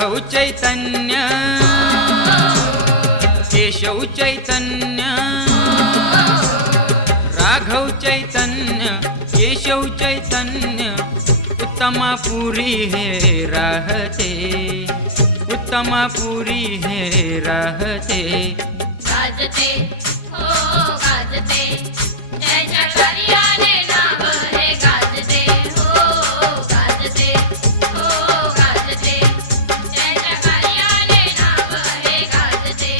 राघव चैतन्य केशव चैतन्य राघव चैतन्य केशव चैतन्य उत्तमापुरी है रहते उत्तमापुरी है रहते गाजते हो गाजते जय जयकारियाने नाव है गाजते हो गाजते जय जयकारियाने नाव है गाजते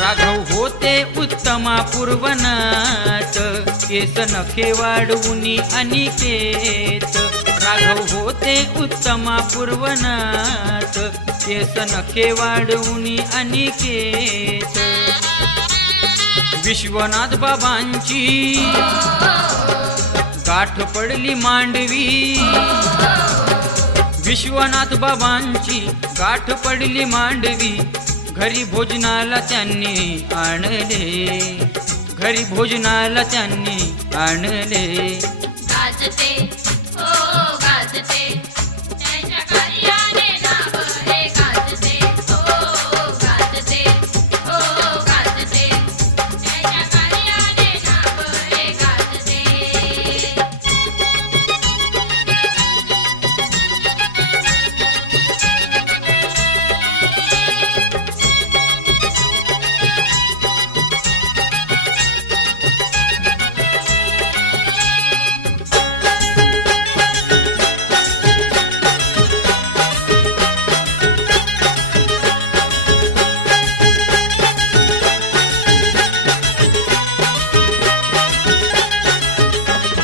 राघव होते उत्तमापूर्वनात केस नखे वाढवुनी अनिकेत राघव होते उत्तमापूर्वनात केस नखे वाढवुनी अनिकेत विश्वनाथ बाबांची गाठ पडली मांडवी विश्वनाथ बाबांची गाठ पडली मांडवी घरी भोजनाला त्यांनी आणले घरी भोजनाला त्यांनी आणले गाजते हो गाजते जय जयकारियाने नाव है गाजते हो गाजते जय जयकारियाने नाव है गाजते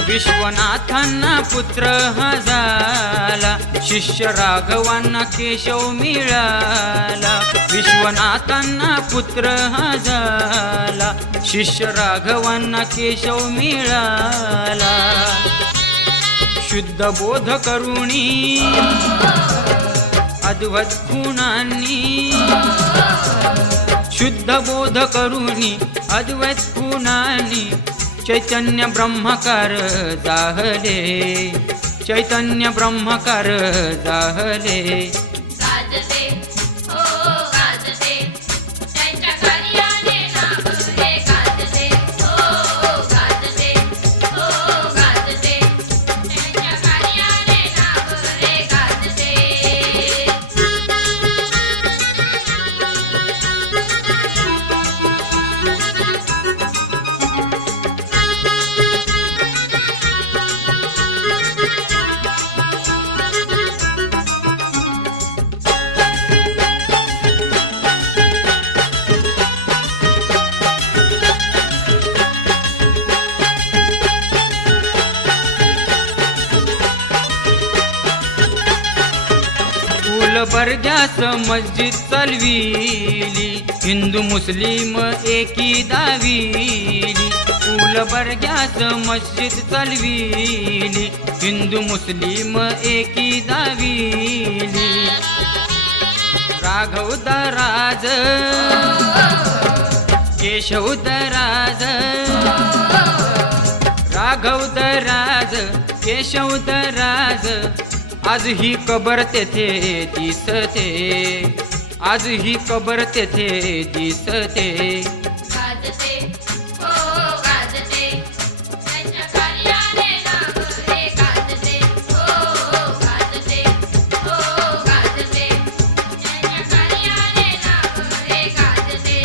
विश्वनाथांना पुत्र हा झाला शिष्य राघवांना केशव मिळाला विश्वनाथांना पुत्र हा झाला शिष्य राघवांना केशव मिळाला शुद्ध बोध करुणी अद्वैत गुणांनी शुद्ध बोध करुणी अद्वैत गुणांनी चैतन्य ब्रह्मकार जाहले चैतन्य ब्रह्मकार जाहले गाजते हो गाजते जय जयकारियाने नाव है गाजते हो गाजते जय जयकारियाने नाव है गाजते गुलबर्ग्यास मस्जिद चालविली हिंदू मुस्लिम एकी दाविली गुलबर्ग्यास मस्जिद चालविली हिंदू मुस्लिम एकी दाविली राघव दराज केशव दराज राघव दराज केशव दराज आज ही कबर तेथे दिसते आज ही कबर तेथे दिसते गाजते हो गाजते जय जयकारियाने नाव है गाजते हो गाजते जय जयकारियाने नाव है गाजते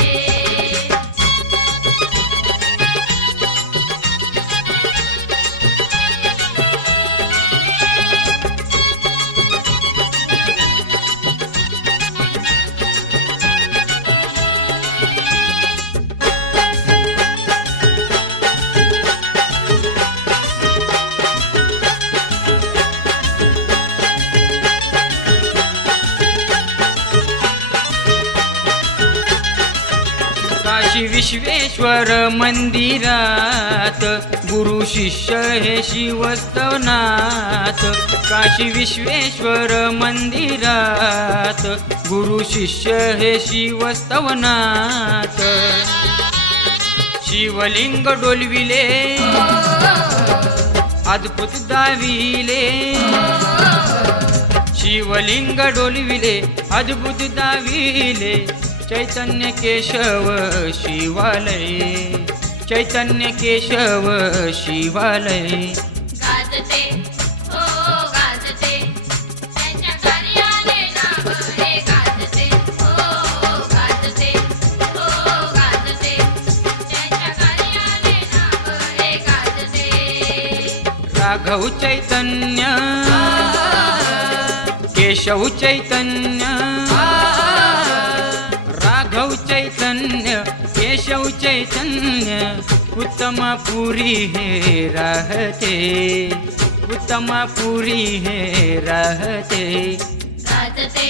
विश्वेश्वर मंदिरात गुरु शिष्य हे शिवस्तवनात काशी विश्वेश्वर मंदिरात गुरु शिष्य हे शिवस्तवनात शिवलिंग डोलविले अद्भुत दाविले शिवलिंग डोलविले अद्भुत दाविले चैतन्य केशव शिवालय चैतन्य केशव शिवालय गाजते हो गाजते त्यांच्या कार्याने नाव हे गाजते हो गाजते हो गाजते त्यांच्या कार्याने नाव हे गाजते राघव चैतन्य केशव चैतन्य राघव चैतन्य केशव चैतन्य उत्तमापुरी हे राहते उत्तमापुरी हे राहते गाजते